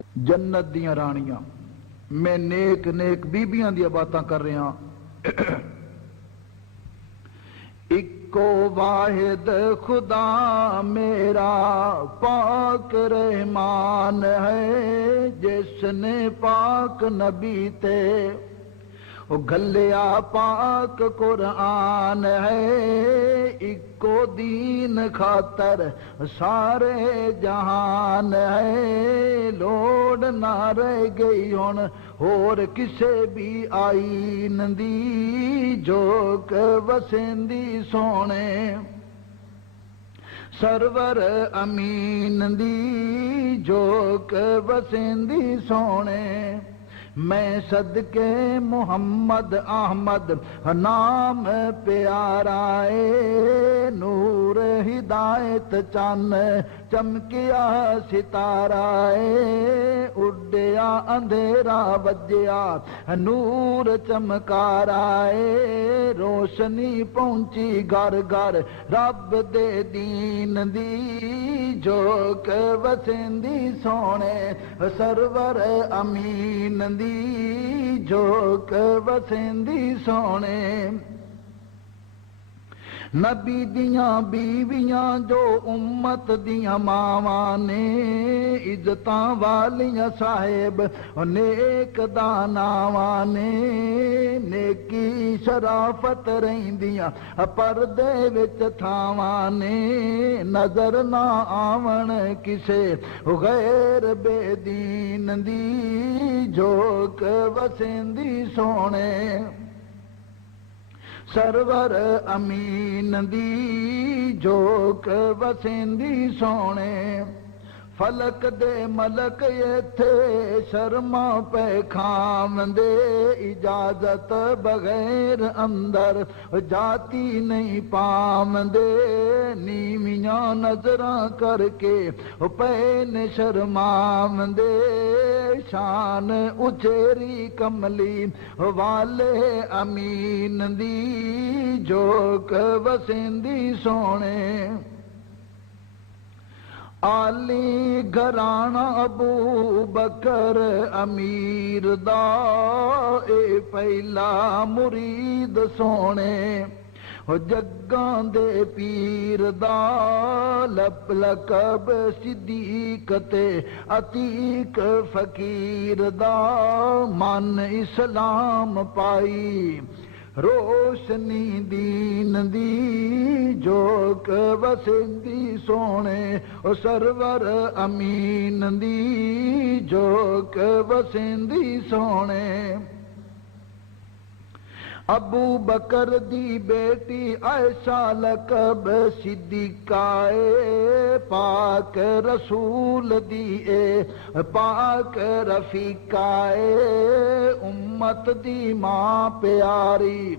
جنت دیاں رانیاں، میں نیک نیک بیبیاں دیا باتاں کر رہا ہاں۔ اکو واحد خدا میرا پاک رحمان ہے، جس نے پاک نبی تے وہ گھلیا پاک قرآن ہے، اکو دین خاطر سارے جہان ہے، لوڑ نہ رہ گئی ہن اور کسے بھی آئین دی، جوک وسیندی سونے سرور امین دی، جوک وسیندی سونے میں صدقے محمد احمد نام پیارا اے، نور ہدایت چن چمکیا ستارہ اے، اڈیا اندھیرا وجیا نور چمکارا اے، روشنی پہنچی گھر گھر رب دے دین دی، جوک وسیندی سونے سرور امین دی، جوک وسیندی سونے نبی دیاں بیویاں جو امت دیاں ماواں نے، عزتاں والیاں صاحب نیک داناواں نے، نیکی شرافت رہندیاں پردے وچ تھاواں نے، نظر نہ آون کسے غیر بے دین دی، جوک وسیندی سونے سرور امین دی، جوک وسیندی سونے فلک دے ملک ایتھے شرما پہ کھاوندے، اجازت بغیر اندر جاتی نہیں پاوندے، نیویاں نظراں کر کے پین شرماوندے، شان اچیری کملی والے امین دی، جوک وسیندی سونے عالی گھرانہ ابو بکر امیر دا، اے پہلا مرید سونے جگاں دے پیر دا، لقب صدیق تے عتیق فقیر دا، من اسلام پائی روشنی دین دی، جوک وسیندی سونے سرور امین دی، جوک وسیندی سونے ابو بکر دی بیٹی عائشہ لقب صدیقہ اے، پاک رسول دی اے پاک رفیقہ اے، امت دی ماں پیاری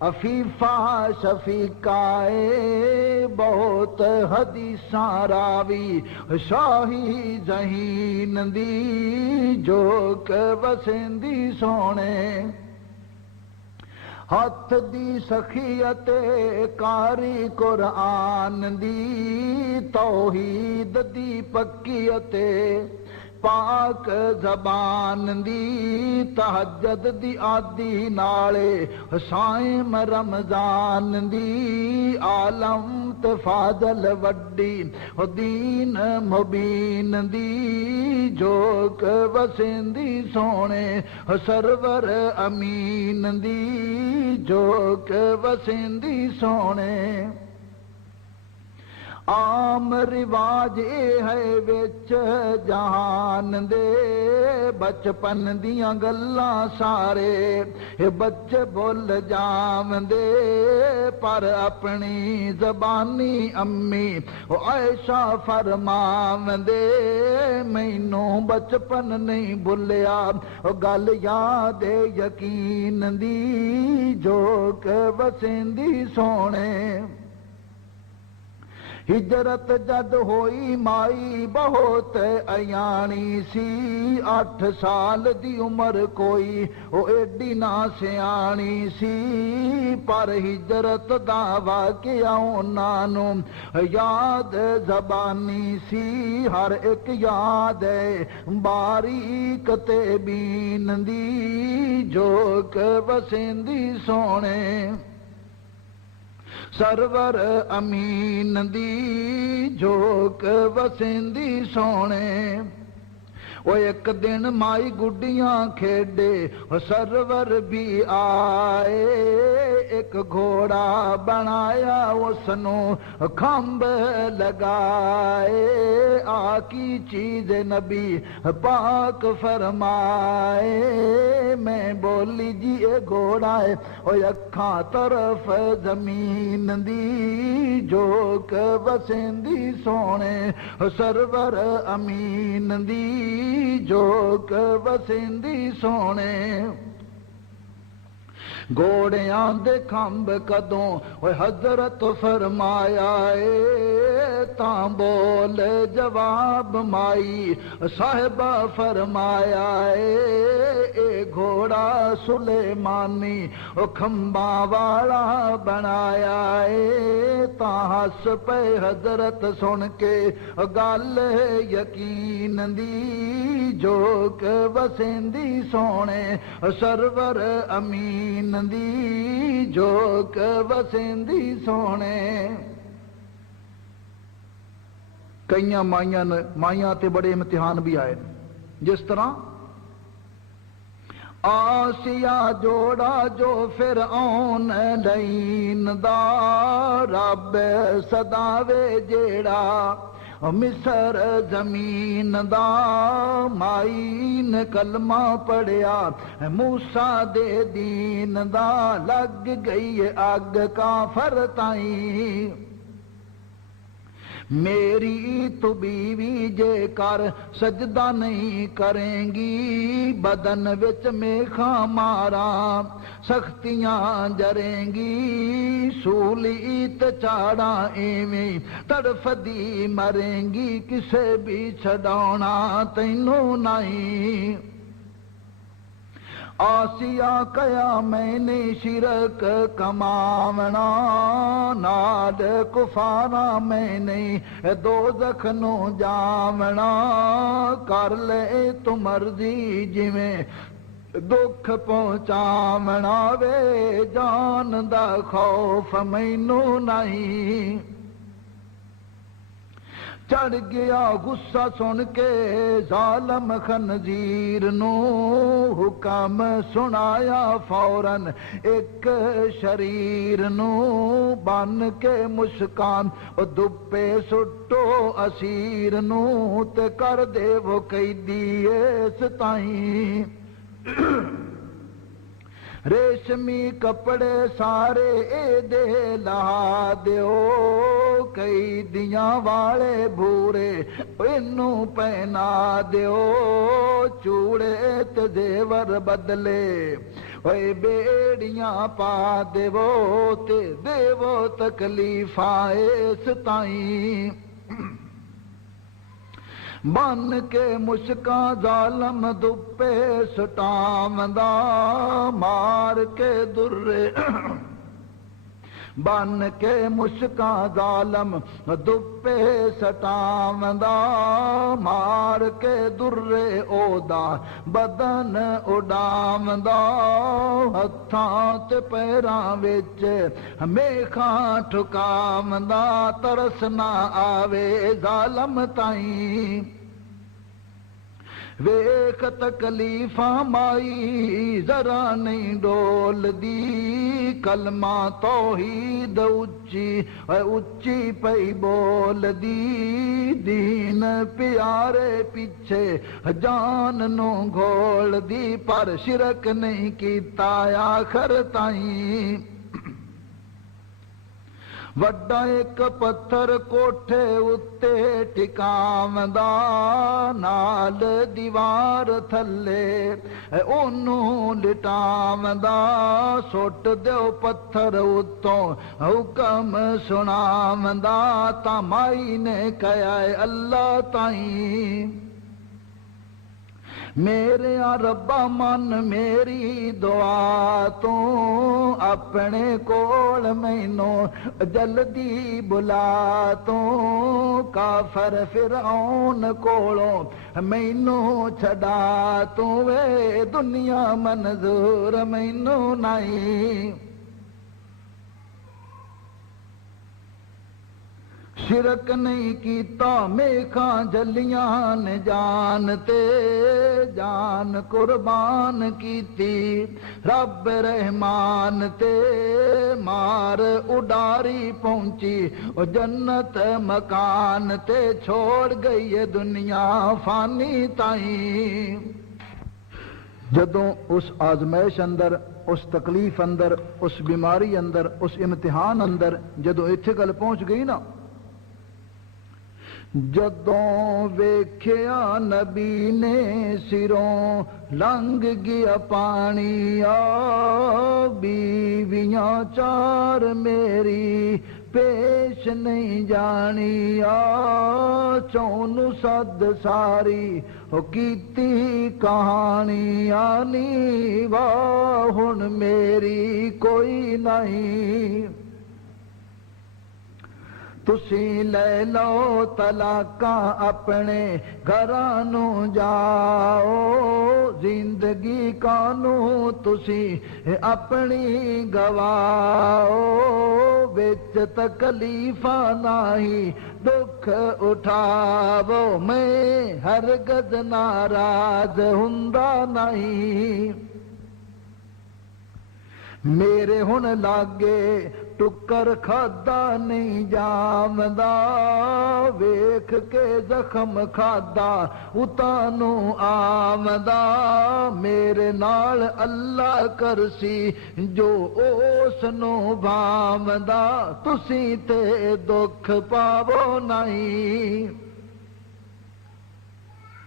عفیفہ شفیقہ اے، بہت حدیثاں راوی شاہی ذہین دی، جوک وسیندی سونے ہاتھ دی سخیت کاری قرآن دی، توحید دی پکیت پاک زبان دی، تہجد دی آدی نالے سائم رمضان دی، عالم تفاضل وڈی دین مبین دی، جوک وسیندی سونے سرور امین دی، جوک وسیندی سونے عام رواج اے ہے وچ جہان دے، بچپن دیاں گلاں سارے بچے بول جاوندے، پر اپنی زبانی امی عائشہ فرماوندے، مینوں بچپن نہیں بھلیا گل یاد یقین دی، جوک وسیندی سونے ہجرت جد ہوئی مائی بہت ایانی سی 8 سال دی عمر کوئی او ایڈی نہ سیانی سی پر ہجرت دا واقعہ انہاں نوں یاد زبانی سی ہر ایک یاد ہے باریک تے بین دی جوک وسیندی سونے سرور امین دی جوک وسیندی سونے وہ ایک دن مائی گڈیاں کھیڈے سرور بھی آئے ایک گھوڑا بنایا اس نو کھمب لگائے آکی چیز نبی پاک فرمائے میں بولی جی اے گھوڑا ہے وہ اکھاں طرف زمین دی جوک وسیندی سونے سرور امین دی جوک وسیندی سونے گھوڑیاں دے کھمب کدوں وہ حضرت فرمایا اے تاں بول جواب مائی صاحبہ فرمایا اے گھوڑا سلیمانی کھمباں والا بنایا اے تاں ہس پہ حضرت سن کے گل یقین دی جوک وسیندی سونے سرور امین دی جوک وسیندی سونے کئیاں مائیاں تے بڑے امتحان بھی آئے جس طرح آسیہ جوڑا جو فرعون لین دا رب صداوے جیڑا مصر زمین دا مائی نے کلمہ پڑھیا موسیٰ دے دین دا لگ گئی اگ کافر تائیں میری تو بیوی جے کر سجدہ نہیں کریں گی بدن وچ میخاں مارا سختیاں جریں گی سولی تے چاڑا ایویں تڑف دی مریں گی کسے بھی چھڈاونا تینوں نہیں آسیہ کیا میں نے شرک کماونا ناد کفارا میں نے دوزخ نو جاونا کر لے تو مرضی جویں دکھ پہنچاونا وے جان دا خوف مینوں نہیں چڑھ گیا غصہ سن کے ظالم خنزیر نو حکم سنایا فوراً ایک شریر نو بن کے مسکان دپے سٹو اسیر نو تے کر دے وہ قیدی اس تائیں ریشمی کپڑے سارے اے دے لہا دیو قیدیاں والے بھورے انہوں پہنا دیو چوڑے تے زیور بدلے اے بیڑیاں پا دیو تے دیو تکلیفاں اس تائیں بن کے مشکاں ظالم دپے سٹاوندا مار کے درے بن کے مشکاں ظالم دپے سٹاوندا مار کے درے اودا بدن اڈاوندا ہتھاں تے پیراں وچ میخاں ٹھکاوندا ترس نہ آوے ظالم تائیں ویخ تکلیفاں مائی ذرا نہیں ڈول دی کلمہ توحید اچھی پئی بول دی دین پیارے پیچھے جان نو گھول دی پر شرک نہیں کیتا آخر تائیں ਵੱਡਾ ਇੱਕ ਪੱਥਰ ਕੋਠੇ ਉੱਤੇ ਟਿਕਾਵਦਾ, ਨਾਲ ਦੀਵਾਰ ਥੱਲੇ ਉਹਨੂੰ ਲਿਟਾਵਦਾ। ਸੁੱਟ ਦਿਓ ਪੱਥਰ ਉੱਤੋਂ ਹੁਕਮ ਸੁਣਾਵਦਾ। ਤਾਂ ਮਾਈ ਨੇ ਕਹਿਆ ਅੱਲਾ ਤਾਈਂ, ਮੇਰੇ ਰੱਬਾ ਮਨ ਮੇਰੀ ਦੁਆ ਤੂੰ, ਆਪਣੇ ਕੋਲ ਮੈਨੂੰ ਜਲਦੀ ਬੁਲਾ ਤੂੰ। ਕਾਫਰ ਫਿਰੌਨ ਕੋਲੋਂ ਮੈਨੂੰ ਛਡਾ ਤੂੰ, ਵੇ ਦੁਨੀਆ ਮਨਜ਼ੂਰ ਮੈਨੂੰ ਨਹੀਂ। ਸ਼ਿਰਕ ਨਹੀਂ ਕੀਤਾ ਮੇਖਾਂ ਜਲੀਆਂ ਨੇ ਜਾਨ ਤੇ, ਜਾਨ ਕੁਰਬਾਨ ਕੀਤੀ ਰੱਬ ਰਹਿਮਾਨ ਤੇ। ਮਾਰ ਉਡਾਰੀ ਪਹੁੰਚੀ ਉਹ ਜੰਨਤ ਮਕਾਨ ਤੇ, ਛੋੜ ਗਈ ਇਹ ਦੁਨੀਆ ਫਾਨੀ ਤਾਈਂ। ਜਦੋਂ ਉਸ ਆਜ਼ਮਾਇਸ਼ ਅੰਦਰ, ਉਸ ਤਕਲੀਫ ਅੰਦਰ, ਉਸ ਬਿਮਾਰੀ ਅੰਦਰ, ਉਸ ਇਮਤਿਹਾਨ ਅੰਦਰ ਜਦੋਂ ਇੱਥੇ ਗੱਲ ਪਹੁੰਚ ਗਈ ਨਾ, ਜਦੋਂ ਵੇਖਿਆ ਨਬੀ ਨੇ ਸਿਰੋਂ ਲੰਘ ਗਿਆ ਪਾਣੀ, ਆ ਬੀਵੀਆਂ ਚਾਰ ਮੇਰੀ ਪੇਸ਼ ਨਹੀਂ ਜਾਣੀ। ਆ ਚੌਨੂੰ ਸੱਦ ਸਾਰੀ ਉਹ ਕੀਤੀ ਕਹਾਣੀ, ਆਨੀ ਵਾਹ ਹੁਣ ਮੇਰੀ ਕੋਈ ਨਹੀਂ। ਤੁਸੀਂ ਲੈ ਲਓ ਤਲਾਕਾਂ ਆਪਣੇ ਘਰਾਂ ਨੂੰ ਜਾਓ, ਜ਼ਿੰਦਗੀ ਕਾਨੂੰ ਤੁਸੀਂ ਆਪਣੀ ਗਵਾਓ। ਵਿੱਚ ਤਕਲੀਫਾਂ ਨਹੀਂ ਦੁੱਖ ਉਠਾਵੋ, ਮੈਂ ਹਰਗਜ਼ ਨਾਰਾਜ਼ ਹੁੰਦਾ ਨਹੀਂ। ਮੇਰੇ ਹੁਣ ਲਾਗੇ ਟੁੱਕਰ ਖਾਦਾ ਨਹੀਂ ਜਾਵਦਾ, ਵੇਖ ਕੇ ਜ਼ਖਮ ਖਾਦਾ ਉਤਾਂ ਨੂੰ ਆਵਦਾ। ਮੇਰੇ ਨਾਲ ਅੱਲਾ ਕਰਸੀ ਜੋ ਉਸ ਨੂੰ ਭਾਵਦਾ, ਤੁਸੀਂ ਤੇ ਦੁੱਖ ਪਾਵੋ ਨਹੀਂ।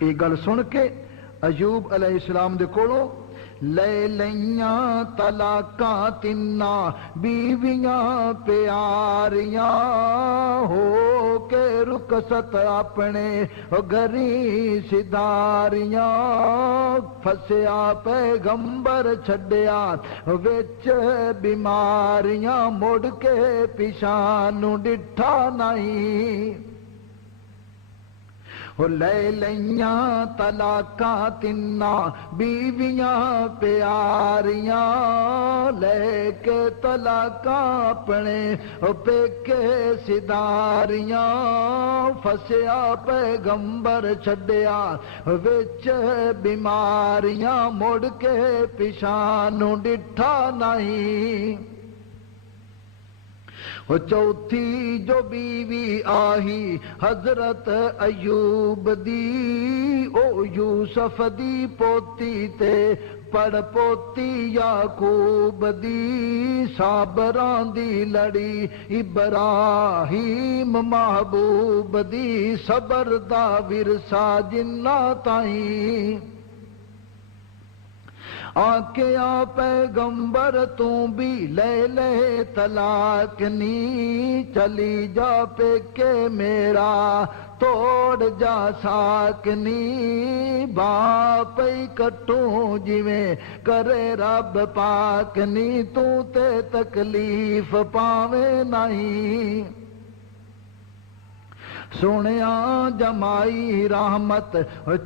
ਇਹ ਗੱਲ ਸੁਣ ਕੇ ਅਯੂਬ ਅਲੈਹਿਸਲਾਮ ਦੇ ਕੋਲੋਂ ਲੈ ਲਈਆਂ ਤਲਾਕਾਂ ਤਿੰਨਾਂ ਬੀਵੀਆਂ ਪਿਆਰੀਆਂ, ਹੋ ਕੇ ਰੁਕਸਤ ਆਪਣੇ ਘਰੀ ਸਿਧਾਰੀਆਂ। ਫਸਿਆ ਪੈਗੰਬਰ ਛੱਡਿਆ ਵਿੱਚ ਬਿਮਾਰੀਆਂ, ਮੁੜ ਕੇ ਪਿਛਾਂ ਨੂੰ ਡਿੱਠਾ ਨਹੀਂ। ਲੈ ਲਈਆਂ ਤਲਾਕਾਂ ਤਿੰਨਾਂ ਬੀਵੀਆਂ ਪਿਆਰੀਆਂ, ਲੈ ਕੇ ਤਲਾਕਾਂ ਆਪਣੇ ਪੇਕੇ ਸਿਧਾਰੀਆਂ। ਫਸਿਆ ਪੈਗੰਬਰ ਛੱਡਿਆ ਵਿੱਚ ਬਿਮਾਰੀਆਂ, ਮੁੜ ਕੇ ਪਿਛਾਂ ਨੂੰ ਡਿੱਠਾ ਨਹੀਂ। وہ چوتھی جو بیوی آہی حضرت ایوب دی، او یوسف دی پوتی تے پڑ پوتی یعقوب دی، صابران دی لڑی ابراہیم محبوب دی، صبر دا ورثہ جنہ تائیں۔ آکیا پیغمبر تو بھی لے لے طلاق نی، چلی جا پیکے میرا توڑ جا ساکنی، باپ کٹوں جویں کرے رب پاک نی، تو تے تکلیف پاویں نہیں۔ سنیا جمائی رحمت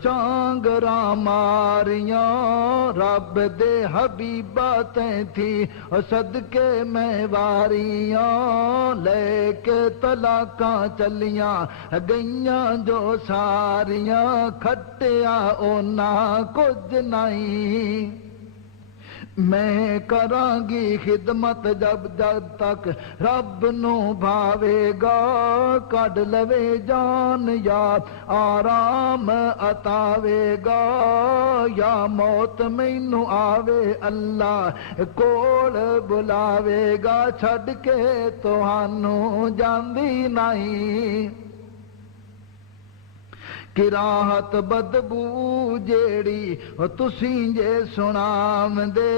چانگرا ماریاں، رب دے حبیبہ تیں تھی صدقے میں واریاں، لے کے طلاقاں چلیاں گئیاں جو ساریاں، کھٹیا اونا کچھ نہیں۔ میں کرانگی خدمت جب تک رب نو بھاوے گا، کڈ لوے جان یا آرام عطاوے گا، یا موت مینوں آوے اللہ کول بلاوے گا، چھڈ کے تہانوں جاندی نہیں، کراہت بدبو جیڑی تسیں جے سناوندے،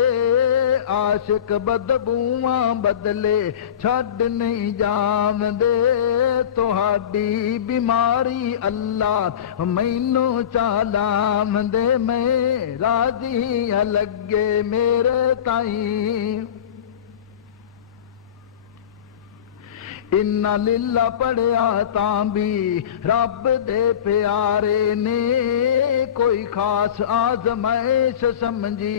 عاشق بدبواں بدلے چھڈ نہیں جاوندے، تہاڈی بیماری اللہ مینوں چالاوندے، میں راضی لگے میرے تائیں، اِنّا للہ پڑھیا تاں بھی رب دے پیارے نے، کوئی خاص آزمائش سمجھی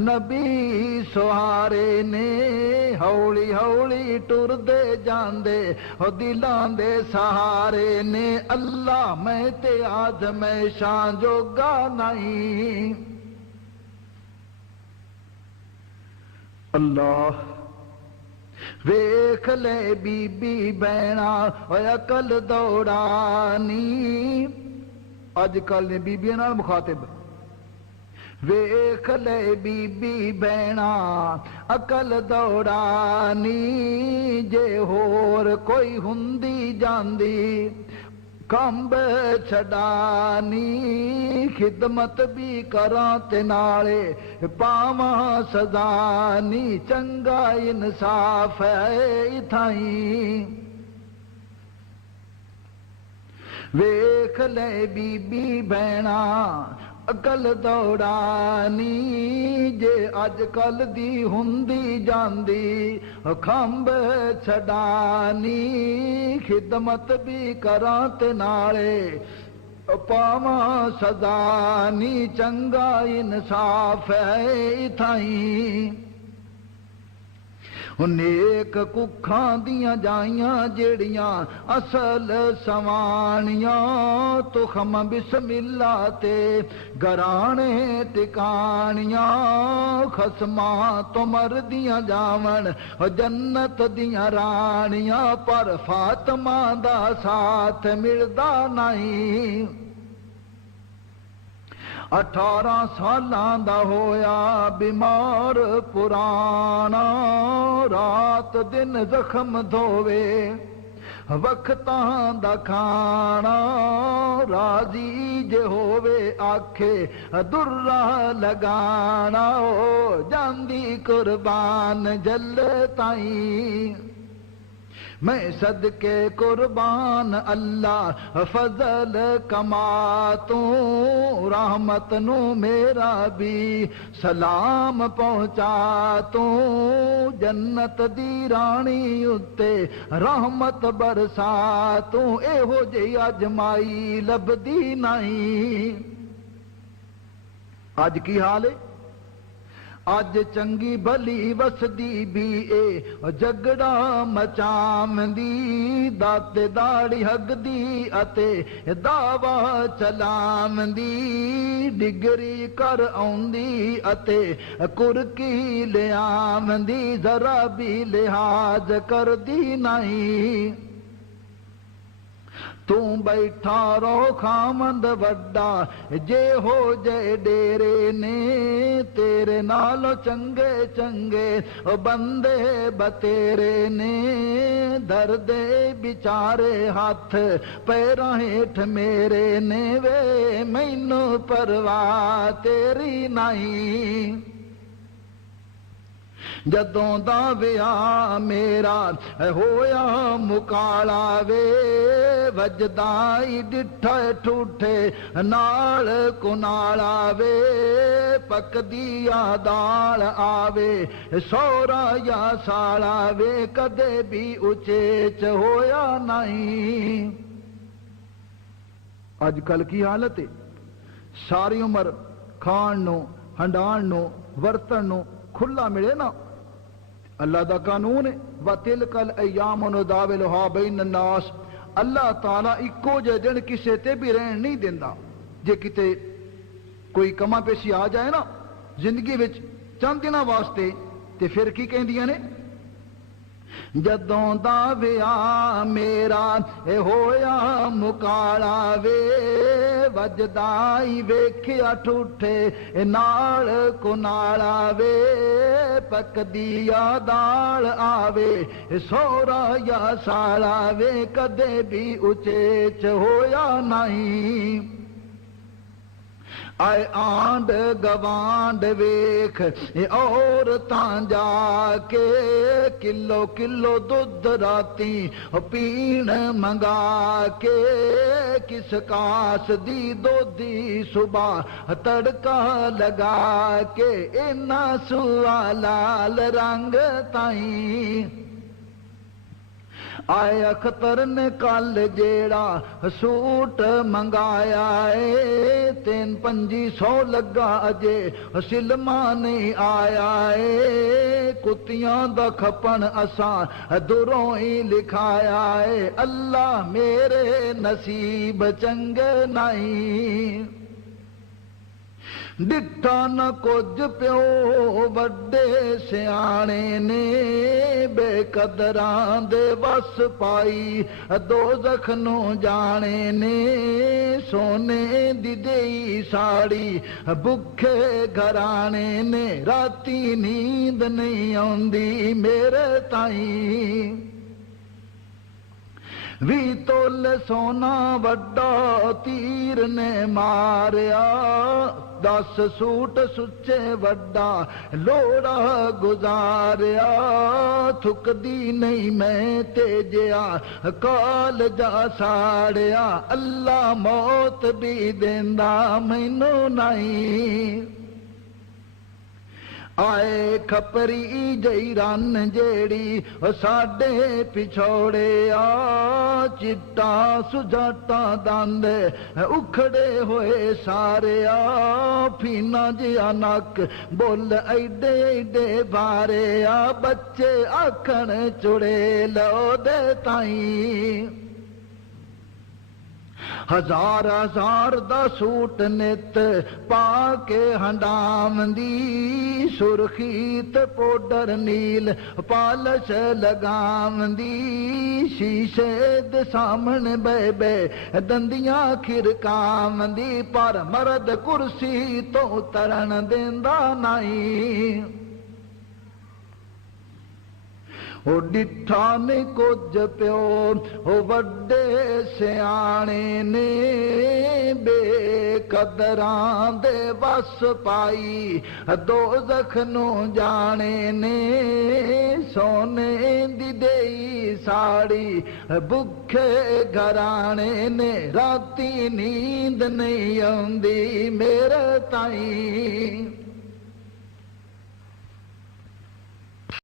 نبی سوارے نے، ہولی ہولی ٹر دے جاندے دلاں دے سہارے نے، اللہ میں تے آزمائشاں جوگا نہیں، اللہ ویکھ لے بی بی بہنا عقل دوڑانی، اج کل نے بیبیاں نال مخاطب، ویکھ لے بی بی بہنا عقل دوڑانی، جے ہور کوئی ہوندی جاندی کمب چھڈانی، خدمت بھی کراں تے نالے پاواں سزانی، چنگا انصاف ہے اتھائیں، ویکھ لے بی بی بہنا عقل دوڑانی، جے اج کل دی ہوندی جاندی کھمب چھڈانی، خدمت بھی کراں تے نالے پاواں سزانی، چنگا انصاف ہے اتھائیں، نیک ککھاں دیاں جائیاں جیڑیاں اصل سوانیاں، تخم بسم اللہ تے گرانے ٹکانیاں، خصماں تو مردیاں جاون جنت دیاں رانیاں، پر فاطمہ دا ساتھ ملدا نہیں، 18 سالاں دا ہویا بیمار پرانا، رات دن زخم دھووے وقتاں دا کھانا، راضی جے ہووے آکھے درہ لگانا، او جاندی قربان جل تائیں، میں صدقے قربان اللہ فضل کما توں، رحمت نو میرا بھی سلام پہنچا توں، جنت دی رانی اتے رحمت برسا توں، اے ہو جی اجمائی لبدی نہیں، اج کی حال ہے، اج چنگی بھلی وسدی بھی اے جگڑا مچاوندی، دات داڑی ہگدی اتے دعوی چلاوندی، ڈگری کر آوندی اتے کرکی لے آوندی، ذرا بھی لحاظ کردی نہیں، توں بیٹھا رو خامند وڈا جے ہو جے ڈیرے نے، تیرے نالو چنگے چنگے بندے بتیرے نے، دردے بیچارے ہاتھ پیراں ہیٹھ میرے نے، وے مینوں پرواہ تیری نہیں، جدوں دا ویاہ میرا ہویا مکالا وے، وجدائی ڈٹھا ٹھوٹے نال کنالا وے، پک دیا دال آوے سورا یا سالا وے، کدے بھی اچیچ ہویا نہیں، اج کل کی حالت ہے، ساری عمر کھان نو ہنڈان نو ورتن نو کھلا ملے نا، اللہ دا قانون ہے، وَتِلْكَ الْأَيَّامُ نُدَاوِلُهَا بَيْنَ النَّاسِ، اللہ تعالیٰ اکو جے دن کسے تے بھی رہن نہیں دیندہ، جے کتے کوئی کما پیشی آ جائے نا زندگی وچ ਚੰਦ ਦਿਨਾਂ ਵਾਸਤੇ। ਤੇ ਫਿਰ ਕੀ ਕਹਿੰਦੀਆਂ ਨੇ, ਜਦੋਂ ਦਾ ਵਿਆਹ ਮੇਰਾ ਇਹ ਹੋਇਆ ਮੁਕਾਲਾ ਵੇ, ਵੱਜਦਾ ਹੀ ਵੇਖਿਆ ਠੂਠੇ ਨਾਲ ਕੁਨਾਲਾ ਵੇ, ਪੱਕਦੀ ਆ ਦਾਲ ਆਵੇ ਸੋਹਰਾ ਜਾਂ ਸਾਲਾ ਵੇ, ਕਦੇ ਵੀ ਉਚੇਚ ਹੋਇਆ ਨਹੀਂ। ਆਏ ਆਂਡ ਗਵਾਂਡ ਵੇਖ ਔਰਤਾਂ ਜਾ ਕੇ, ਕਿਲੋ ਕਿਲੋ ਦੁੱਧ ਰਾਤੀ ਪੀਣ ਮੰਗਾ ਕੇ, ਕਿਸ ਕਾਸ ਦੀ ਦੋਧੀ ਸੁਬਾ ਤੜਕਾ ਲਗਾ ਕੇ, ਇਹਨਾਂ ਸੁਆ ਲਾਲ ਰੰਗ ਤਾਈ। ਆਏ ਅਖਤਰ ਨੇ ਕੱਲ ਜਿਹੜਾ ਸੂਟ ਮੰਗਾਇਆ ਏ, 3-500 ਲੱਗਾ ਅਜੇ ਸਿਲਮਾ ਨਹੀਂ ਆਇਆ ਏ, ਕੁੱਤਿਆਂ ਦਾ ਖਪਣ ਅਸਾਂ ਦੁਰੋਂ ਹੀ ਲਿਖਾਇਆ ਏ, ਅੱਲਾ ਮੇਰੇ ਨਸੀਬ ਚੰਗੇ ਨਹੀਂ। ਡਿੱਠਾ ਨਾ ਕੁਝ ਪਿਓ ਵੱਡੇ ਸਿਆਣੇ ਨੇ, ਬੇਕਦਰਾਂ ਦੇ ਵਸ ਪਾਈ ਦੋਜ਼ਖ ਨੂੰ ਜਾਣੇ ਨੇ, ਸੋਨੇ ਦੀ ਦੇਈ ਸਾੜੀ ਭੁੱਖੇ ਘਰਾਣੇ ਨੇ, ਰਾਤੀ ਨੀਂਦ ਨਹੀਂ ਆਉਂਦੀ ਮੇਰੇ ਤਾਈ। 20 ਤੋਲੇ ਸੋਨਾ ਵੱਡਾ ਤੀਰ ਨੇ ਮਾਰਿਆ, 10 ਸੂਟ ਸੁੱਚੇ ਵੱਡਾ ਲੋੜਾ ਗੁਜ਼ਾਰਿਆ, ਥੁੱਕਦੀ ਨਹੀਂ ਮੈਂ ਤੇਜਿਆ ਕਾਲ ਜਾ ਸਾੜਿਆ, ਅੱਲਾ ਮੌਤ ਵੀ ਦਿੰਦਾ ਮੈਨੂੰ ਨਹੀਂ। ਆਏ ਖਪਰੀ ਜਈ ਰੰਨ ਜਿਹੜੀ ਸਾਡੇ ਪਿਛੋੜਿਆ, ਚਿੱਟਾ ਸੁਜਾਟਾ ਦੰਦ ਉਖੜੇ ਹੋਏ ਸਾਰਿਆ, ਫੀਨਾ ਜਿਹਾ ਨੱਕ ਬੁੱਲ ਐਡੇ ਐਡੇ ਬਾਰਿਆ, ਬੱਚੇ ਆਖਣ ਚੁੜੇ ਲਓ ਦੇ ਤਾਈ। ਹਜ਼ਾਰ ਹਜ਼ਾਰ ਦਾ ਸੂਟ ਨਿਤ ਪਾ ਕੇ ਹੰਡਾਵੰਦੀ, ਸੁਰਖੀ ਤੇ ਪਾਊਡਰ ਨੀਲ ਪਾਲਸ਼ ਲਗਾਵੰਦੀ, ਸ਼ੀਸ਼ੇ ਦੇ ਸਾਹਮਣੇ ਬੈ ਬੈ ਦੰਦੀਆਂ ਖਿਰਕਾਵੰਦੀ, ਪਰ ਮਰਦ ਕੁਰਸੀ ਤੋਂ ਤਰਣ ਦਿੰਦਾ ਨਹੀਂ। ਉਹ ਡਿੱਠਾ ਨੇ ਕੁਝ ਪਿਓ ਉਹ ਵੱਡੇ ਸਿਆਣੇ ਨੇ, ਬੇਕਦਰਾਂ ਦੇ ਵਸ ਪਾਈ ਦੋਜ਼ਖ ਨੂੰ ਜਾਣੇ ਨੇ, ਸੋਨੇ ਦੀ ਦੇਈ ਸਾੜੀ ਭੁੱਖੇ ਘਰਾਣੇ ਨੇ, ਰਾਤੀ ਨੀਂਦ ਨਹੀਂ ਆਉਂਦੀ ਮੇਰੇ ਤਾਈ।